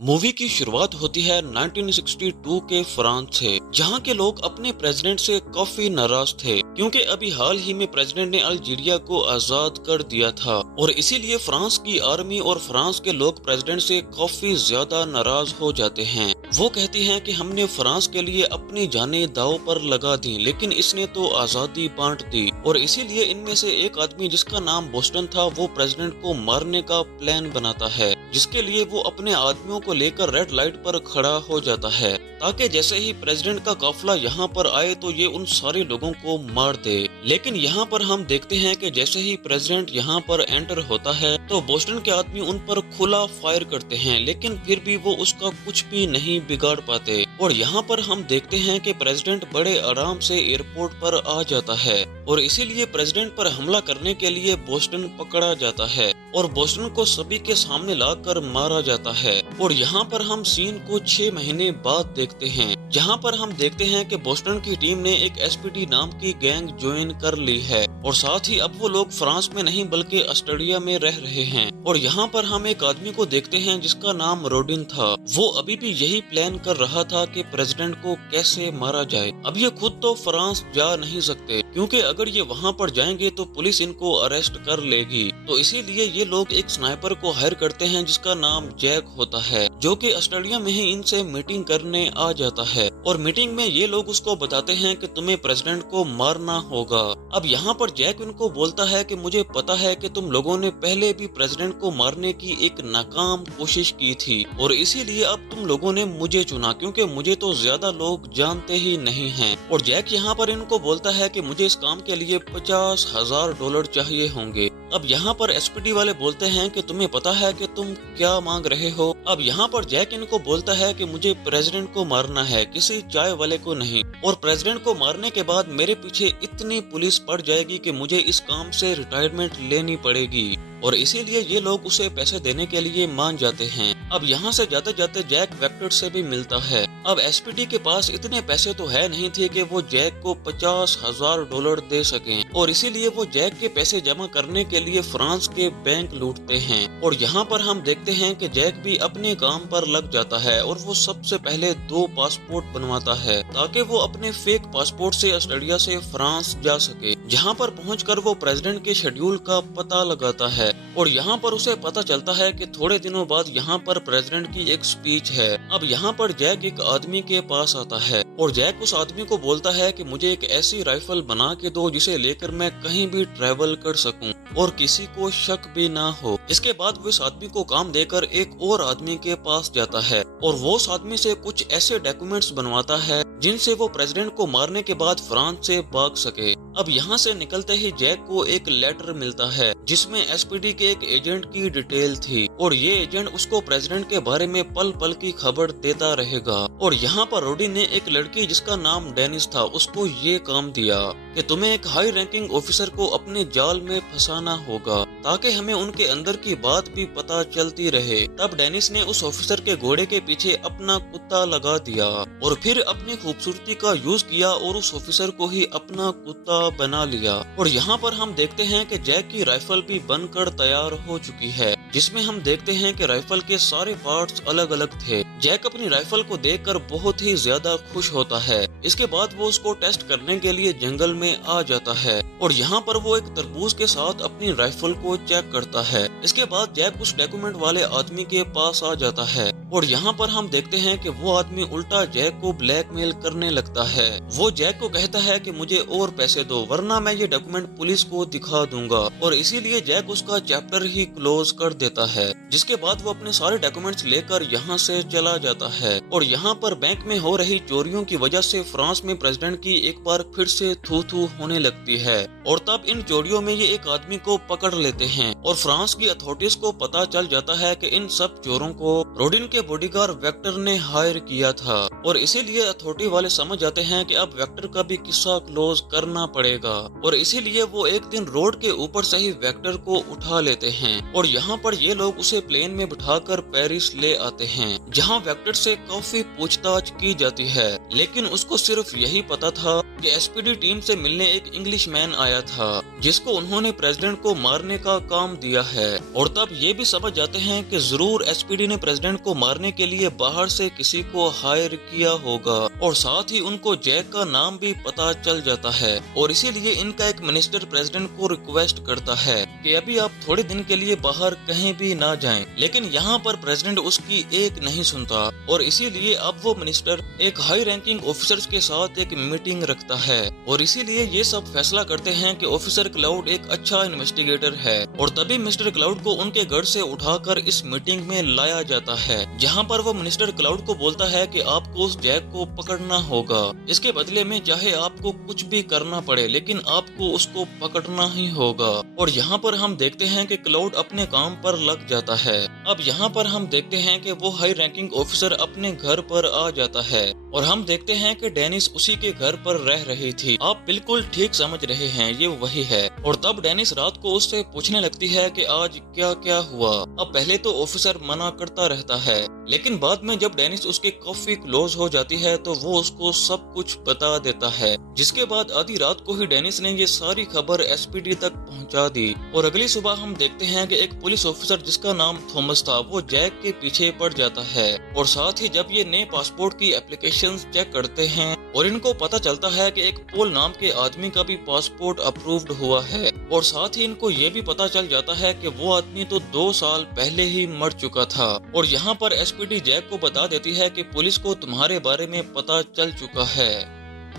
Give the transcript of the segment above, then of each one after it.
Movie की शुरुआत होती है 1962 के फ्रांस से, जहां के लोग अपने प्रेसिडेंट से काफी नाराज थे क्योंकि अभी हाल ही में प्रेसिडेंट ने अल्जीरिया को आजाद कर दिया था और इसीलिए फ्रांस की आर्मी और फ्रांस के लोग प्रेसिडेंट से काफी ज्यादा नाराज हो जाते हैं। वो कहती हैं कि हमने फ्रांस के लिए अपनी जानें दांव पर लगा दी, लेकिन इसने तो आजादी बांट दी। और इसीलिए इनमें से एक आदमी जिसका नाम बोस्टन था, वो प्रेसिडेंट को मारने का प्लान बनाता है, जिसके लिए वो अपने आदमियों को लेकर रेड लाइट पर खड़ा हो जाता है ताकि जैसे ही प्रेसिडेंट का काफिला यहाँ पर आए तो ये उन सारे लोगों को मार दे। लेकिन यहाँ पर हम देखते हैं कि जैसे ही प्रेसिडेंट यहाँ पर एंटर होता है तो बोस्टन के आदमी उन पर खुला फायर करते हैं, लेकिन फिर भी वो उसका कुछ भी नहीं बिगाड़ पाते। और यहाँ पर हम देखते हैं कि प्रेसिडेंट बड़े आराम से एयरपोर्ट पर आ जाता है और इसीलिए प्रेसिडेंट पर हमला करने के लिए बोस्टन पकड़ा जाता है और बोस्टन को सभी के सामने लाकर मारा जाता है। और यहाँ पर हम सीन को 6 महीने बाद देखते हैं, जहाँ पर हम देखते हैं कि बोस्टन की टीम ने एक एसपीडी नाम की गैंग ज्वाइन कर ली है और साथ ही अब वो लोग फ्रांस में नहीं बल्कि ऑस्ट्रेलिया में रह रहे हैं। और यहाँ पर हम एक आदमी को देखते हैं जिसका नाम रोडिन था। वो अभी भी यही प्लान कर रहा था कि प्रेसिडेंट को कैसे मारा जाए। अब ये खुद तो फ्रांस जा नहीं सकते क्योंकि अगर ये वहाँ पर जाएंगे तो पुलिस इनको अरेस्ट कर लेगी। तो इसीलिए ये लोग एक स्नाइपर को हायर करते हैं जिसका नाम जैक होता है, जो कि ऑस्ट्रेलिया में ही इनसे मीटिंग करने आ जाता है। और मीटिंग में ये लोग उसको बताते हैं कि तुम्हें प्रेसिडेंट को मारना होगा। अब यहाँ पर जैक इनको बोलता है कि मुझे पता है कि तुम लोगों ने पहले भी प्रेसिडेंट को मारने की एक नाकाम कोशिश की थी और इसीलिए अब तुम लोगों ने मुझे चुना क्योंकि मुझे तो ज्यादा लोग जानते ही नहीं हैं। और जैक यहाँ पर इनको बोलता है कि मुझे इस काम के लिए $50,000 चाहिए होंगे। अब यहाँ पर एसपीडी वाले बोलते हैं कि तुम्हें पता है कि तुम क्या मांग रहे हो। अब यहाँ पर जैक इनको बोलता है कि मुझे प्रेसिडेंट को मारना है, किसी चाय वाले को नहीं। और प्रेसिडेंट को मारने के बाद मेरे पीछे इतनी पुलिस पड़ जाएगी कि मुझे इस काम से रिटायरमेंट लेनी पड़ेगी और इसीलिए ये लोग उसे पैसे देने के लिए मान जाते हैं। अब यहाँ से जाते जाते जैक वेक्टर से भी मिलता है। अब एसपीडी के पास इतने पैसे तो है नहीं थे कि वो जैक को $50,000 दे सकें और इसीलिए वो जैक के पैसे जमा करने के लिए फ्रांस के बैंक लूटते हैं। और यहाँ पर हम देखते हैं कि जैक भी अपने काम पर लग जाता है और वो सबसे पहले 2 पासपोर्ट बनवाता है ताकि वो अपने फेक पासपोर्ट से ऑस्ट्रेलिया से फ्रांस जा सके, जहाँ पर पहुंचकर वो प्रेसिडेंट के शेड्यूल का पता लगाता है। और यहाँ पर उसे पता चलता है कि थोड़े दिनों बाद यहाँ पर प्रेसिडेंट की एक स्पीच है। अब यहाँ पर जैक एक आदमी के पास आता है और जैक उस आदमी को बोलता है कि मुझे एक ऐसी राइफल बना के दो जिसे लेकर मैं कहीं भी ट्रैवल कर सकूं और किसी को शक भी ना हो। इसके बाद वो इस आदमी को काम देकर एक और आदमी के पास जाता है और वो उस आदमी से कुछ ऐसे डॉक्यूमेंट्स बनवाता है जिनसे वो प्रेसिडेंट को मारने के बाद फ्रांस से भाग सके। अब यहाँ से निकलते ही जैक को एक लेटर मिलता है जिसमें एसपीडी के एक एजेंट की डिटेल थी और ये एजेंट उसको प्रेसिडेंट के बारे में पल पल की खबर देता रहेगा। और यहाँ पर रोडी ने एक लड़की जिसका नाम डेनिस था उसको ये काम दिया कि तुम्हें एक हाई रैंकिंग ऑफिसर को अपने जाल में फंसाना होगा ताकि हमें उनके अंदर की बात भी पता चलती रहे। तब डेनिस ने उस ऑफिसर के घोड़े के पीछे अपना कुत्ता लगा दिया और फिर अपनी खूबसूरती का यूज किया और उस ऑफिसर को ही अपना कुत्ता बना लिया। और यहाँ पर हम देखते हैं कि जैक की राइफल भी बनकर तैयार हो चुकी है, जिसमें हम देखते हैं कि राइफल के सारे पार्ट्स अलग अलग थे। जैक अपनी राइफल को देखकर बहुत ही ज्यादा खुश होता है। इसके बाद वो उसको टेस्ट करने के लिए जंगल में आ जाता है और यहाँ पर वो एक तरबूज के साथ अपनी राइफल को चेक करता है। इसके बाद जैक उस डॉक्यूमेंट वाले आदमी के पास आ जाता है और यहाँ पर हम देखते हैं कि वो आदमी उल्टा जैक को ब्लैकमेल करने लगता है। वो जैक को कहता है कि मुझे और पैसे दो वरना मैं ये डॉक्यूमेंट पुलिस को दिखा दूंगा और इसीलिए जैक उसका चैप्टर ही क्लोज कर देता है। जिसके बाद वो अपने सारे डॉक्यूमेंट्स लेकर यहाँ से चला जाता है। और यहाँ पर बैंक में हो रही चोरियों की वजह से फ्रांस में प्रेसिडेंट की एक बार फिर से थू थू होने लगती है और तब इन चोरियों में ये एक आदमी को पकड़ लेते हैं और फ्रांस की अथॉरिटीज को पता चल जाता है कि इन सब चोरों को रोडिन के बॉडीगार्ड वेक्टर ने हायर किया था और इसीलिए अथॉरिटी वाले समझ जाते हैं कि अब वेक्टर का भी किस्सा क्लोज करना पड़ेगा और इसीलिए वो एक दिन रोड के ऊपर से ही वेक्टर को उठा लेते हैं। और यहाँ पर ये लोग उसे प्लेन में बिठाकर पेरिस ले आते हैं, जहां वेक्टर से काफी पूछताछ की जाती है। लेकिन उसको सिर्फ यही पता था कि एसपीडी टीम से मिलने एक इंग्लिश मैन आया था, जिसको उन्होंने प्रेसिडेंट को मारने का काम दिया है। और तब ये भी समझ जाते हैं कि जरूर एसपीडी ने प्रेसिडेंट को मारने के लिए बाहर से किसी को हायर किया होगा। और साथ ही उनको जैक का नाम भी पता चल जाता है। और इसीलिए इनका एक मिनिस्टर प्रेसिडेंट को रिक्वेस्ट करता है कि अभी आप थोड़े दिन के लिए बाहर कहीं भी ना जाएं। लेकिन यहाँ पर प्रेसिडेंट उसकी एक नहीं सुनता और इसीलिए अब वो मिनिस्टर एक हाई रैंकिंग ऑफिसर्स के साथ एक मीटिंग रखता है। और इसीलिए ये सब फैसला करते हैं कि ऑफिसर क्लाउड एक अच्छा इन्वेस्टिगेटर है। और तभी मिस्टर क्लाउड को उनके घर से उठाकर इस मीटिंग में लाया जाता है, जहाँ पर वो मिनिस्टर क्लाउड को बोलता है कि आपको उस जैक को पकड़ना होगा। इसके बदले में चाहे आपको कुछ भी करना पड़े, लेकिन आपको उसको पकड़ना ही होगा। और यहाँ पर हम देखते हैं कि क्लाउड अपने काम पर लग जाता है। अब यहाँ पर हम देखते हैं कि वो हाई रैंकिंग ऑफिसर अपने घर पर आ जाता है और हम देखते हैं कि डेनिस उसी के घर पर रह रही थी। आप बिल्कुल ठीक समझ रहे हैं, ये वही है। और तब डेनिस रात को उससे पूछने लगती है कि आज क्या क्या हुआ। अब पहले तो ऑफिसर मना करता रहता है, लेकिन बाद में जब डेनिस उसके काफी क्लोज हो जाती है तो वो उसको सब कुछ बता देता है। जिसके बाद आधी रात को ही डेनिस ने ये सारी खबर एसपीडी तक पहुंचा दी। और अगली सुबह हम देखते हैं कि एक पुलिस ऑफिसर जिसका नाम थॉमस था, वो जैक के पीछे पड़ जाता है। और साथ ही जब ये नए पासपोर्ट की एप्लीकेशंस चेक करते हैं और इनको पता चलता है कि एक पॉल नाम के आदमी का भी पासपोर्ट अप्रूव्ड हुआ है। और साथ ही इनको ये भी पता चल जाता है कि वो आदमी तो 2 साल पहले ही मर चुका था। और यहाँ पर एसपीडी जैक को बता देती है कि पुलिस को तुम्हारे बारे में पता चल चुका है।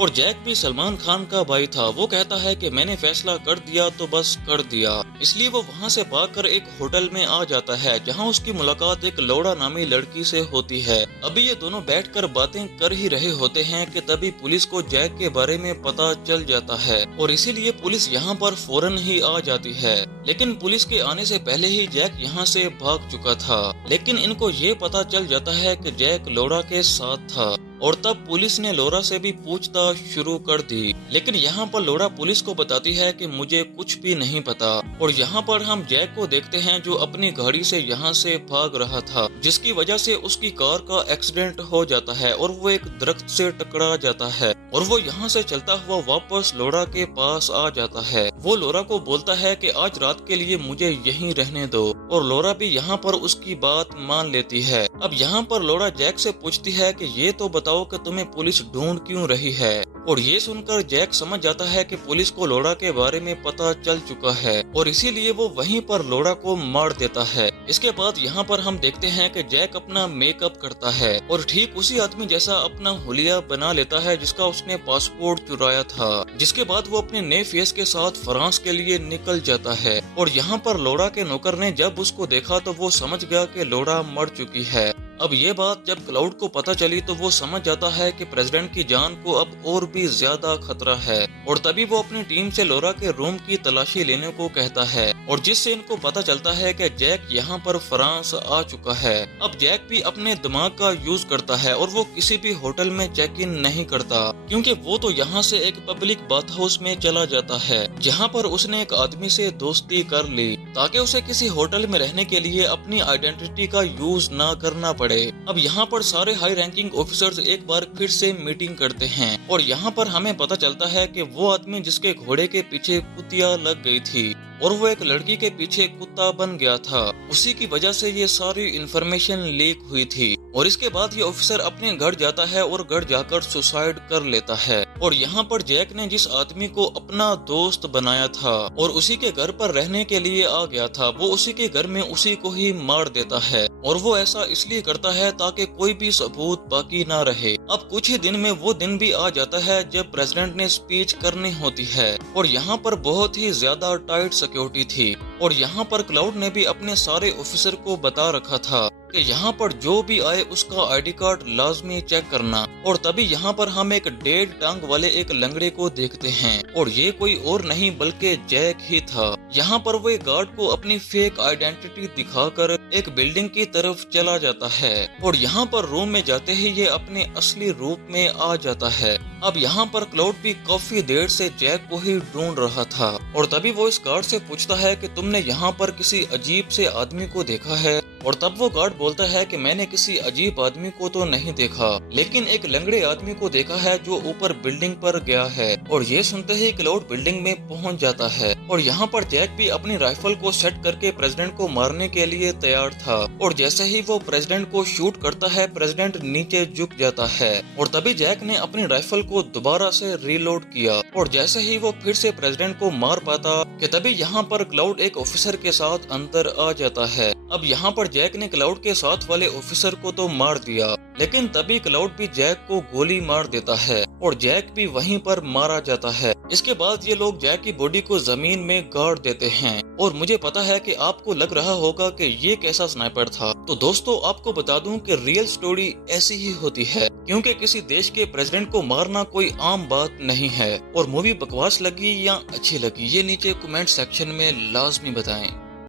और जैक भी सलमान खान का भाई था। वो कहता है कि मैंने फैसला कर दिया तो बस कर दिया। इसलिए वो वहाँ से भागकर एक होटल में आ जाता है, जहाँ उसकी मुलाकात एक लौड़ा नामी लड़की से होती है। अभी ये दोनों बैठकर बातें कर ही रहे होते हैं कि तभी पुलिस को जैक के बारे में पता चल जाता है और इसीलिए पुलिस यहाँ पर फौरन ही आ जाती है। लेकिन पुलिस के आने से पहले ही जैक यहाँ से भाग चुका था। लेकिन इनको ये पता चल जाता है कि जैक लौड़ा के साथ था और तब पुलिस ने लौरा से भी पूछताछ शुरू कर दी। लेकिन यहाँ पर लौरा पुलिस को बताती है कि मुझे कुछ भी नहीं पता। और यहाँ पर हम जैक को देखते हैं जो अपनी गाड़ी से यहाँ से भाग रहा था, जिसकी वजह से उसकी कार का एक्सीडेंट हो जाता है और वो एक दरख्त से टकरा जाता है। और वो यहाँ से चलता हुआ वापस लौरा के पास आ जाता है। वो लौरा को बोलता है कि आज रात के लिए मुझे यहीं रहने दो और लौरा भी यहाँ पर उसकी बात मान लेती है। अब यहाँ पर लौरा जैक से पूछती है कि ये तो बताओ कि तुम्हें पुलिस ढूंढ क्यों रही है। और ये सुनकर जैक समझ जाता है कि पुलिस को लौरा के बारे में पता चल चुका है और इसीलिए वो वहीं पर लौरा को मार देता है। इसके बाद यहाँ पर हम देखते हैं कि जैक अपना मेकअप करता है और ठीक उसी आदमी जैसा अपना हुलिया बना लेता है जिसका उसने पासपोर्ट चुराया था। जिसके बाद वो अपने नए फेस के साथ फ्रांस के लिए निकल जाता है। और यहाँ पर लौरा के नौकर ने जब उसको देखा तो वो समझ गया कि लौरा मर चुकी है। अब ये बात जब क्लाउड को पता चली तो वो समझ जाता है कि प्रेसिडेंट की जान को अब और भी ज्यादा खतरा है। और तभी वो अपनी टीम से लौरा के रूम की तलाशी लेने को कहता है और जिससे इनको पता चलता है कि जैक यहाँ पर फ्रांस आ चुका है। अब जैक भी अपने दिमाग का यूज करता है और वो किसी भी होटल में चेक इन नहीं करता, क्योंकि वो तो यहाँ से एक पब्लिक बाथ हाउस में चला जाता है जहाँ पर उसने एक आदमी से दोस्ती कर ली ताकि उसे किसी होटल में रहने के लिए अपनी आइडेंटिटी का यूज न करना पड़े। अब यहाँ पर सारे हाई रैंकिंग ऑफिसर्स एक बार फिर से मीटिंग करते हैं और यहाँ पर हमें पता चलता है कि वो आदमी जिसके घोड़े के पीछे कुतिया लग गई थी और वो एक लड़की के पीछे कुत्ता बन गया था, उसी की वजह से ये सारी इन्फॉर्मेशन लीक हुई थी। और इसके बाद ये ऑफिसर अपने घर जाता है और घर जाकर सुसाइड कर लेता है। और यहाँ पर जैक ने जिस आदमी को अपना दोस्त बनाया था और उसी के घर पर रहने के लिए आ गया था, वो उसी के घर में उसी को ही मार देता है। और वो ऐसा इसलिए करता है ताकि कोई भी सबूत बाकी ना रहे। अब कुछ ही दिन में वो दिन भी आ जाता है जब प्रेसिडेंट ने स्पीच करनी होती है और यहाँ पर बहुत ही ज्यादा टाइट सिक्योरिटी थी। और यहाँ पर क्लाउड ने भी अपने सारे ऑफिसर को बता रखा था कि यहाँ पर जो भी आए उसका आईडी कार्ड लाजमी चेक करना। और तभी यहाँ पर हम एक 1.5 टांग वाले एक लंगड़े को देखते हैं और ये कोई और नहीं बल्कि जैक ही था। यहाँ पर वो गार्ड को अपनी फेक आइडेंटिटी दिखाकर एक बिल्डिंग की तरफ चला जाता है और यहाँ पर रूम में जाते ही ये अपने असली रूप में आ जाता है। अब यहाँ पर क्लाउड भी काफी देर से जैक को ही ढूंढ रहा था और तभी वो इस गार्ड से पूछता है कि तुमने यहाँ पर किसी अजीब से आदमी को देखा है। और तब वो गार्ड बोलता है कि मैंने किसी अजीब आदमी को तो नहीं देखा, लेकिन एक लंगड़े आदमी को देखा है जो ऊपर बिल्डिंग पर गया है। और ये सुनते ही क्लाउड बिल्डिंग में पहुंच जाता है और यहाँ पर जैक भी अपनी राइफल को सेट करके प्रेसिडेंट को मारने के लिए तैयार था। और जैसे ही वो प्रेसिडेंट को शूट करता है, प्रेसिडेंट नीचे झुक जाता है और तभी जैक ने अपनी राइफल को दोबारा से रीलोड किया और जैसे ही वो फिर से प्रेसिडेंट को मार पाता कि तभी यहाँ पर क्लाउड एक ऑफिसर के साथ अंदर आ जाता है। अब यहाँ पर जैक ने क्लाउड के साथ वाले ऑफिसर को तो मार दिया, लेकिन तभी क्लाउड भी जैक को गोली मार देता है और जैक भी वहीं पर मारा जाता है। इसके बाद ये लोग जैक की बॉडी को जमीन में गाड़ देते हैं और मुझे पता है कि आपको लग रहा होगा कि ये कैसा स्नाइपर था। तो दोस्तों आपको बता दूं कि रियल स्टोरी ऐसी ही होती है, क्योंकि किसी देश के प्रेसिडेंट को मारना कोई आम बात नहीं है। और मूवी बकवास लगी या अच्छी लगी ये नीचे कमेंट सेक्शन में लाजमी बताएं।